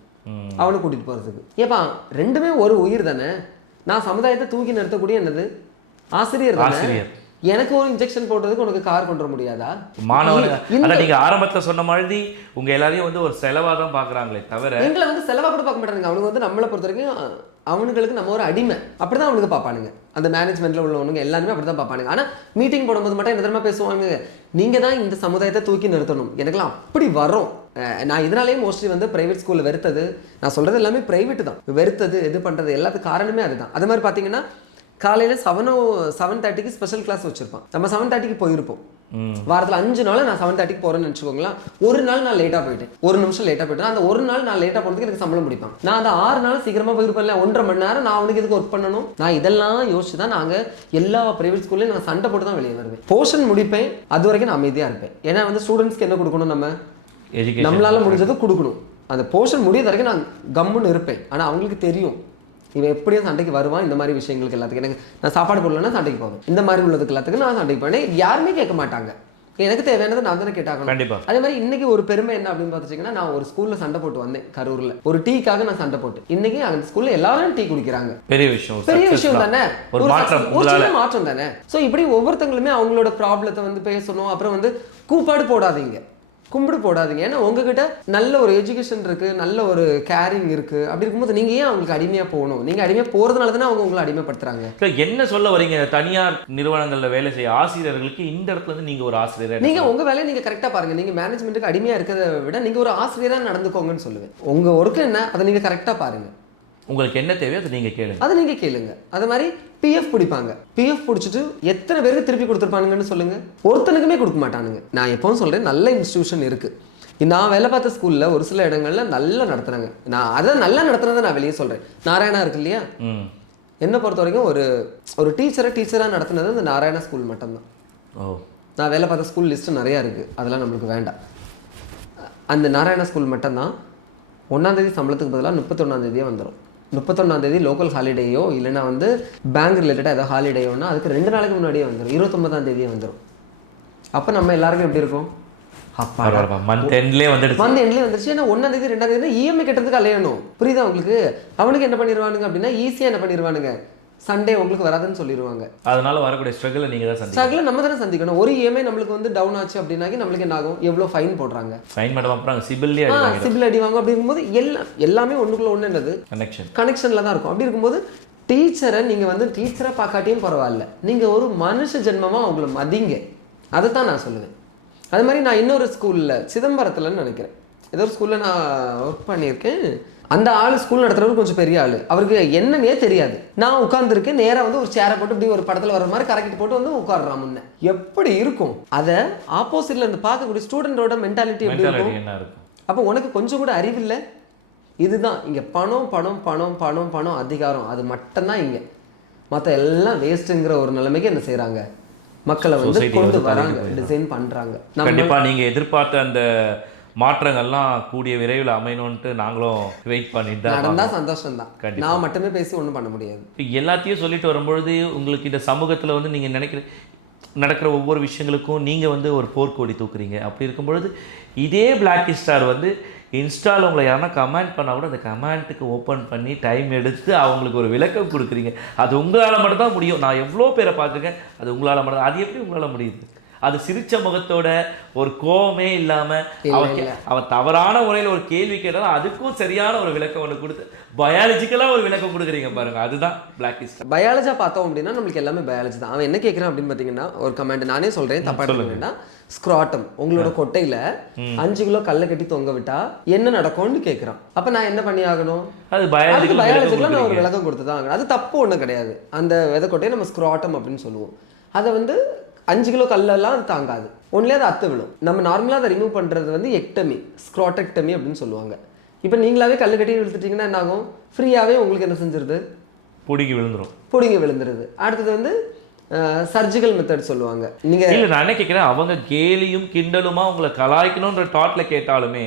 அவனை கூட்டிகிட்டு போகிறதுக்கு. ஏப்பா ரெண்டுமே ஒரு உயிர் தானே. நான் சமுதாயத்தை தூக்கி நிறுத்தக்கூடிய என்னது ஆசிரியர் தானே. எனக்கு ஒரு இன்ஜெக்ஷன் போட்டதுக்கு உனக்கு கார் கொண்டு வர முடியாதா? மாணவர்கள் நீங்க ஆரம்பத்துல சொன்ன மாதிரி உங்க எல்லாரையும் வந்து ஒரு செலவா தான் பாக்குறாங்களே தவிர எங்களை வந்து செலவா கூட பார்க்க மாட்டாங்க. அவனுக்கு வந்து நம்மளை பொறுத்த வரைக்கும் அவனுங்களுக்கு நம்ம ஒரு அடிமை அப்படிதான் அவனுக்கு பார்ப்பானுங்க. அந்த மேனேஜ்மெண்ட்ல உள்ளவனுங்க எல்லாருமே அப்படிதான் பார்ப்பானுங்க. ஆனா மீட்டிங் போடும்போது மட்டும் என்ன தெரியுமா பேசுவாங்க, நீங்க தான் இந்த சமுதாயத்தை தூக்கி நிறுத்தணும். எனக்குலாம் அப்படி வரும். நான் இதனாலேயே மோஸ்ட்லி வந்து பிரைவேட் ஸ்கூல்ல வெறுத்தது, நான் சொல்றது எல்லாமே பிரைவேட் தான், வெறுத்தது இது பண்றது எல்லாத்துக்கும் காரணமே அதுதான். அது மாதிரி பார்த்தீங்கன்னா காலையில் 7:30க்கு ஸ்பெஷல் கிளாஸ் வச்சுருப்பான். நம்ம 7:30க்கு போயிருப்போம். வாரத்தில் 5 நாள் நான் 7:30க்கு போகிறேன்னு நினச்சிக்கோங்களேன். ஒரு நாள் நான் லேட்டாக போயிட்டேன், ஒரு நிமிஷம் லேட்டாக போயிட்டேன். அந்த ஒரு நாள் நான் லேட்டாக போனதுக்கு எனக்கு சம்பளம் முடிப்பேன். நான் அந்த 6 நாள் சீக்கிரமாக போயிருப்பேன். 1.5 மணி நேரம் நான் அவனுக்கு எதுக்கு ஒர்க் பண்ணணும்? நான் இதெல்லாம் யோசிச்சு தான் நாங்கள் எல்லா ப்ரைவேட் ஸ்கூல்லையும் நான் சண்டை போட்டு தான் வெளியே வருவேன். போர்ஷன் முடிப்பேன், அது வரைக்கும் நான் அமைதியாக இருப்பேன். ஏன்னா வந்து ஸ்டூடெண்ட்ஸ்க்கு என்ன கொடுக்கணும், நம்மளால முடிஞ்சது கொடுக்கணும். அந்த போர்ஷன் முடிய வரைக்கும் நான் கம்முன்னு இருப்பேன். ஆனால் அவங்களுக்கு தெரியும் இவன் எப்படியும் சண்டைக்கு வருவான். இந்த மாதிரி விஷயங்களுக்கு எல்லாத்துக்கும் எனக்கு நான் சாப்பாடு போடலன்னா சண்டைக்கு போவேன். இந்த மாதிரி உள்ளதுக்கு எல்லாத்துக்கும் நான் சண்டைக்கு போனேன். யாருமே கேட்க மாட்டாங்க. எனக்கு தேவையானதை நான் தானே கேட்டாகணும். கண்டிப்பா. அதே மாதிரி இன்னைக்கு ஒரு பெருமை என்ன அப்படின்னு பார்த்துட்டீங்கன்னா, நான் ஒரு ஸ்கூல்ல சண்டை போட்டு வந்தேன் கரூர்ல, ஒரு டீக்காக நான் சண்டை போட்டு. இன்னைக்கு அந்த ஸ்கூல்ல எல்லாரும் டீ குடிக்கிறாங்க. பெரிய விஷயம், பெரிய விஷயம் தானே, ஒரு மாற்றம், ஒரு சின்ன மாற்றம் தானே. ஸோ இப்படி ஒவ்வொருத்தங்களுமே அவங்களோட ப்ராப்ளத்தை வந்து பேசணும். அப்புறம் வந்து கூப்பாடு போடாதீங்க, கும்பிடு போடாதீங்க. ஏன்னா உங்ககிட்ட நல்ல ஒரு எஜுகேஷன் இருக்கு, நல்ல ஒரு கேரிங் இருக்கு. அப்படி இருக்கும்போது நீங்க ஏன் அவங்களுக்கு அடிமையா போகணும்? நீங்க அடிமையா போறதுனால தானே அவங்க உங்களை அடிமைப்படுத்துறாங்க. என்ன சொல்ல வரீங்க? தனியார் நிறுவனங்கள்ல வேலை செய்ய ஆசிரியர்களுக்கு இந்த இடத்துல இருந்து நீங்க ஒரு ஆசிரியர், நீங்க உங்க வேலையை நீங்க கரெக்டா பாருங்க. நீங்க மேனேஜ்மெண்ட்டுக்கு அடிமையா இருக்கிறத விட நீங்க ஒரு ஆசிரியரா நடந்துக்கோங்கன்னு சொல்லுவேன். உங்க ஒர்க் என்ன அதை நீங்க கரெக்டா பாருங்க. உங்களுக்கு என்ன தேவையோ அதை நீங்க கேளுங்க, அதை நீங்க கேளுங்க. அது மாதிரி பிஎஃப் பிடிப்பாங்க, பிஎஃப் பிடிச்சிட்டு எத்தனை பேருக்கு திருப்பி கொடுத்துருப்பானுங்கன்னு சொல்லுங்க. ஒருத்தனுக்குமே கொடுக்க மாட்டானுங்க. நான் எப்பவும் சொல்றேன், நல்ல இன்ஸ்டிடியூஷன் இருக்கு. நான் வேலை பார்த்த ஸ்கூல்ல ஒரு சில இடங்கள்ல நல்லா நடத்துறாங்க. நான் அதை நல்லா நடத்துனதை நான் வெளியே சொல்றேன். நாராயணா இருக்கு இல்லையா, என்னை பொறுத்த வரைக்கும் ஒரு டீச்சரா நடத்துனது அந்த நாராயணா ஸ்கூல் மட்டும்தான். நான் வேலை பார்த்த ஸ்கூல் லிஸ்ட் நிறையா இருக்கு, அதெல்லாம் நம்மளுக்கு வேண்டாம். அந்த நாராயணா ஸ்கூல் மட்டும்தான் 1ஆம் தேதி சம்பளத்துக்கு பதிலாக 31ஆம் தேதியே வந்துடும். 31ஆம் தேதி லோக்கல் ஹாலிடேயோ இல்லைனா வந்து பேங்க் ரிலேட்டடாக ஏதாவது ஹாலிடேயோன்னா அதுக்கு 2 நாளைக்கு முன்னாடியே வந்துடும். 29ஆம் தேதியே வந்துடும். அப்போ நம்ம எல்லாருக்கும் எப்படி இருக்கும்? மந்த் எண்ட்லேயே வந்துருச்சு. ஏன்னா 1ஆம் தேதி 2ஆம் தேதி இஎம்ஐ கட்டுறதுக்கு அலையணும். புரியுதா உங்களுக்கு? அவனுக்கு என்ன பண்ணிடுவானுங்க அப்படின்னா ஈஸியாக என்ன பண்ணிடுவானுங்க, சண்டே உங்களுக்கு வராதுன்னு சொல்லிடுவாங்க. அதனால வரக்கூடிய ஸ்ட்ரகிள் நீங்க தான் சந்திக்கணும். ஸ்ட்ரகிள் நம்ம தானே சந்திக்கணும். ஒரு இஎம்ஐ நம்மளுக்கு வந்து டவுன் ஆச்சு அப்படின்னாக்கி நம்மளுக்கு என்ன ஆகும்? எவ்வளோ ஃபைன் போடுறாங்க, ஃபைன் மட்டும் அப்புறம் சிபில் அடி வாங்க. அப்படிங்கும்போது எல்லாமே ஒன்றுக்குள்ள ஒன்று என்னது, கனெக்ஷன்ல தான் இருக்கும். அப்படி இருக்கும்போது டீச்சரை நீங்க வந்து டீச்சரை பார்க்காட்டியும் பரவாயில்ல, நீங்க ஒரு மனுஷ ஜென்மமா அவங்கள மதிங்க. அதை தான் நான் சொல்லுவேன். அது மாதிரி நான் இன்னொரு ஸ்கூல்ல சிதம்பரத்துலன்னு நினைக்கிறேன், ஏதோ ஒரு ஸ்கூல்ல நான் ஒர்க் பண்ணியிருக்கேன். அந்த ஆள் ஸ்கூல் நடத்துறவர் கொஞ்சம் பெரிய ஆள், அவருக்கு என்னன்னே தெரியாது. நான் உட்காந்துருக்கேன், நேராக வந்து ஒரு சேரை போட்டு இப்படி ஒரு படத்தில் வர மாதிரி கரெக்ட் போட்டு வந்து உட்காடுறான் முன்ன. எப்படி இருக்கும்? அதை ஆப்போசிட்ல இருந்து பார்க்கக்கூடிய ஸ்டூடெண்டோட மென்டாலிட்டி எப்படி இருக்கும்? அப்போ உனக்கு கொஞ்சம் கூட அறிவில்லை. இதுதான் இங்கே பணம் பணம் பணம் பணம் பணம் அதிகாரம், அது மட்டும்தான் இங்கே. மற்ற எல்லாம் வேஸ்ட்டுங்கிற ஒரு நிலைமைக்கு என்ன செய்கிறாங்க, மக்களை வந்து கொண்டு வராங்க, டிசைன் பண்ணுறாங்க. கண்டிப்பாக நீங்கள் எதிர்பார்த்த அந்த மாற்றங்கள்லாம் கூடிய விரைவில் அமையணும்ட்டு நாங்களும் வெயிட் பண்ணிட்டு நடந்தா சந்தோஷம் தான். நான் மட்டுமே பேசி ஒன்றும் பண்ண முடியாது. எல்லாத்தையும் சொல்லிட்டு வரும்பொழுது உங்களுக்கு இந்த சமூகத்தில் வந்து நீங்கள் நடக்கிற ஒவ்வொரு விஷயங்களுக்கும் நீங்கள் வந்து ஒரு போர்க்கோடி தூக்குறீங்க. அப்படி இருக்கும்பொழுது இதே பிளாக் ஸ்டார் வந்து இன்ஸ்டாவில் உங்களை யாருன்னா கமெண்ட் பண்ணால் கூட அந்த கமெண்ட்டுக்கு ஓப்பன் பண்ணி டைம் எடுத்து அவங்களுக்கு ஒரு விளக்கம் கொடுக்குறீங்க. அது உங்களால் மட்டும்தான் முடியும். நான் எவ்வளோ பேரை பார்த்துருக்கேன், அது உங்களால் மட்டும். அது எப்படி உங்களால் முடியுது? அது சிரிச்ச முகத்தோட ஒரு கோவமே இல்லாம அவன் தவறான முறையில் ஒரு கேள்வி கேட்டாலும் அதுக்கும் சரியான ஒரு விளக்கம் ஒன்று கொடுத்து பயாலஜிக்கலா ஒரு விளக்கம் கொடுக்குறீங்க பாருங்க. அதுதான் பிளாக் ஸ்டார். பயாலஜியா பார்த்தோம் அப்படின்னா நம்மளுக்கு எல்லாமே பயாலஜி தான். அவன் என்ன கேட்கிறான் அப்படின்னு பாத்தீங்கன்னா, ஒரு கமெண்ட் நானே சொல்றேன், தப்பா எடுத்துக்கிட்டா, ஸ்க்ராட்டம் உங்களோட கொட்டையில 5 கிலோ கல்லை கட்டி தொங்க விட்டா என்ன நடக்கும்னு கேட்கிறான். அப்ப நான் என்ன பண்ணி ஆகணும்? அது பயாலஜிக்கலா நான் ஒரு விளக்கம் கொடுத்துதான் ஆகணும். அது தப்பு ஒன்றும் கிடையாது. அந்த விதை கொட்டையை நம்ம ஸ்க்ராட்டம் அப்படின்னு சொல்லுவோம். அதை வந்து 5 கிலோ கல்லெல்லாம் அது தாங்காது, ஒன்லேயே அது அத்து விழும். நம்ம நார்மலாக அதை ரிமூவ் பண்ணுறது வந்து எக்டமி, ஸ்க்ராட்டெக்டமி அப்படின்னு சொல்லுவாங்க. இப்போ நீங்களாவே கல் கட்டி விழுத்துட்டீங்கன்னா என்ன ஆகும்? ஃப்ரீயாகவே உங்களுக்கு என்ன செஞ்சிருது? பிடுங்கி விழுந்துருது. அடுத்தது வந்து சர்ஜிக்கல் மெத்தட் சொல்லுவாங்க. நீங்கள் இல்லை, நான் என்ன கேட்குறேன், அவங்க கேலியும் கிண்டலுமா உங்களை கலாய்க்கணுன்ற தாட்டில் கேட்டாலுமே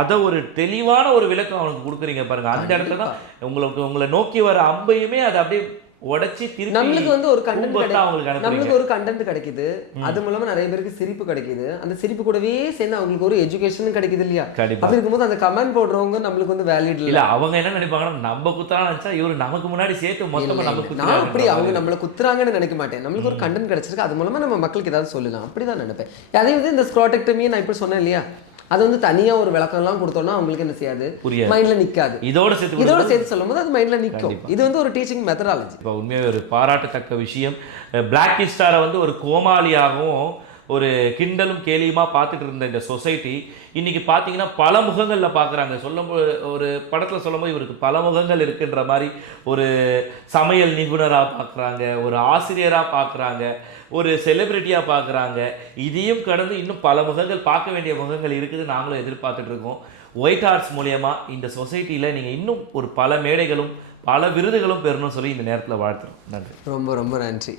அதை ஒரு தெளிவான ஒரு விளக்கம் அவனுக்கு கொடுக்குறீங்க பாருங்க. அந்த இடத்துல தான் உங்களை நோக்கி வர அம்பையுமே அதை அப்படியே உடைச்சி நம்மளுக்கு வந்து ஒரு கண்டென்ட் கிடைக்குது. அது மூலமா நிறைய பேருக்கு சிரிப்பு கிடைக்குது. அந்த சிரிப்பு கூடவே சேர்ந்து அவங்களுக்கு ஒரு எஜுகேஷன் கிடைக்குது இல்லையா? அப்படி இருக்கும்போது அந்த கமெண்ட் போடுறவங்க நம்மளுக்கு வந்து வேலிட் இல்ல. அவங்க என்ன நினைப்பாங்கன்னா, நம்ம குத்துறான்னு நினைச்சா இவரு நமக்கு முன்னாடி சேர்த்து மொத்தமா நமக்கு நான் அப்படி அவங்க நம்மள குத்துறாங்கன்னு நினைக்க மாட்டேன். நம்மளுக்கு ஒரு கண்டென்ட் கிடைச்சிருக்கு, அது மூலமா நம்ம மக்களுக்கு ஏதாவது சொல்லலாம், அப்படிதான் நினைப்பேன். அதே வந்து இந்த ஸ்க்ராட்டெக்டமி நான் இப்படி சொன்னேன் இல்லையா, அது வந்து தனியா ஒரு விளக்கம்லாம் கொடுத்தோம்னா அவங்களுக்கு என்ன செய்யாது, மைண்ட்ல நிக்காது. இதோட சேர்த்து சொல்லும் போது அது மைண்ட்ல நிற்கும். இது வந்து ஒரு டீச்சிங் மெத்தடாலஜி. இப்போ உண்மையாக ஒரு பாராட்டத்தக்க விஷயம். பிளாக் ஸ்டாரை வந்து ஒரு கோமாளியாகவும் ஒரு கிண்டலும் கேலியுமா பார்த்துட்டு இருந்த இந்த சொசைட்டி இன்னைக்கு பார்த்தீங்கன்னா பல முகங்களில் பார்க்குறாங்க. ஒரு படத்தில் சொல்லும்போது இவருக்கு பல முகங்கள் இருக்குன்ற மாதிரி ஒரு சமையல் நிபுணராக பார்க்குறாங்க, ஒரு ஆசிரியராக பார்க்குறாங்க, ஒரு செலிபிரிட்டியாக பார்க்குறாங்க. இதையும் கடந்து இன்னும் பல முகங்கள், பார்க்க வேண்டிய முகங்கள் இருக்குது. நாங்களும் எதிர்பார்த்துட்டு இருக்கோம். ஒயிட் ஆர்ட்ஸ் மூலயமா இந்த சொசைட்டியில் நீங்கள் இன்னும் ஒரு பல மேடைகளும் பல விருதுகளும் பெறணும்னு சொல்லி இந்த நேரத்தில் வாழ்த்துறோம். நன்றி, ரொம்ப ரொம்ப நன்றி.